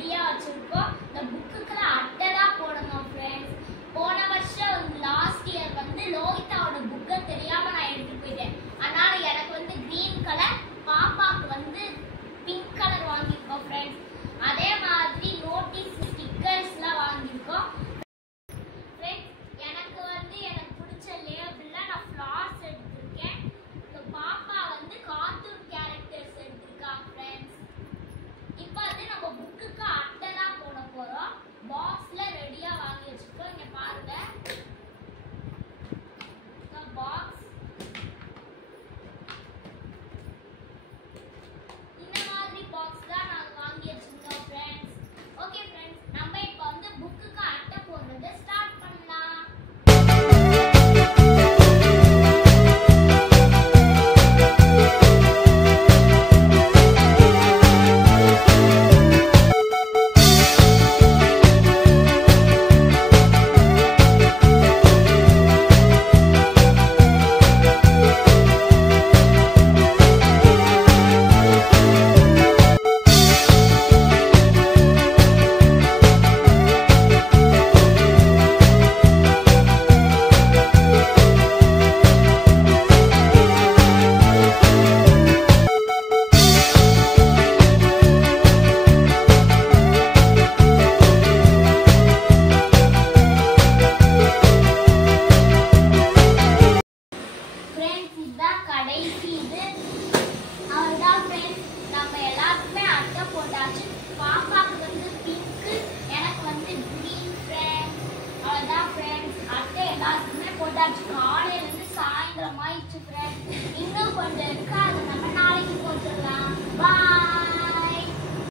ரெடியா வச்சிருக்கோம். இந்த புக்குக்கு அட்டை தான் போடணும் ஃப்ரெண்ட்ஸ். போன வருஷம் லாஸ்ட் இயர் வந்து லோகிதாவோட புக்கை தெரியாம நான் எடுத்துட்டு போயிட்டேன். அதனால எனக்கு வந்து கிரீன் கலர், பாப்பாக்கு வந்து பிங்க் கலர் வாங்கியிருக்கோம் ஃப்ரெண்ட்ஸ். அதே மாதிரி நோட்டீஸ் ஸ்டிக்கர்ஸ்லாம் வாங்கியிருக்கோம் ஃப்ரெண்ட்ஸ். எனக்கு பிடிச்ச லேபிள்ல நான் ஃப்ளார்ஸ் எடுத்திருக்கேன். பாப்பா வந்து கார்ட்டூன் கேரக்டர்ஸ் எடுத்திருக்கா ஃப்ரெண்ட்ஸ். இப்போ வந்து நம்ம புக்குக்கு அட்டை தான் போட போறோம். பாக்ஸ்ல ரெடியா வாங்கி வச்சிருக்கோம். இங்க பாருங்க, பாக்ஸ் இந்த மாதிரி பாக்ஸ் தான் நாங்க வாங்கி வச்சிருக்கோம் ஃப்ரெண்ட்ஸ். ஓகே ஃப்ரெண்ட்ஸ், நம்ம இப்போ வந்து புக்குக்கு அட்டை போடுறத ஸ்டார்ட் பண்ணலாம். காலையில இருந்து சாயந்தரம் ஆயிடுச்சு ஃப்ரெண்ட்ஸ். இன்னும்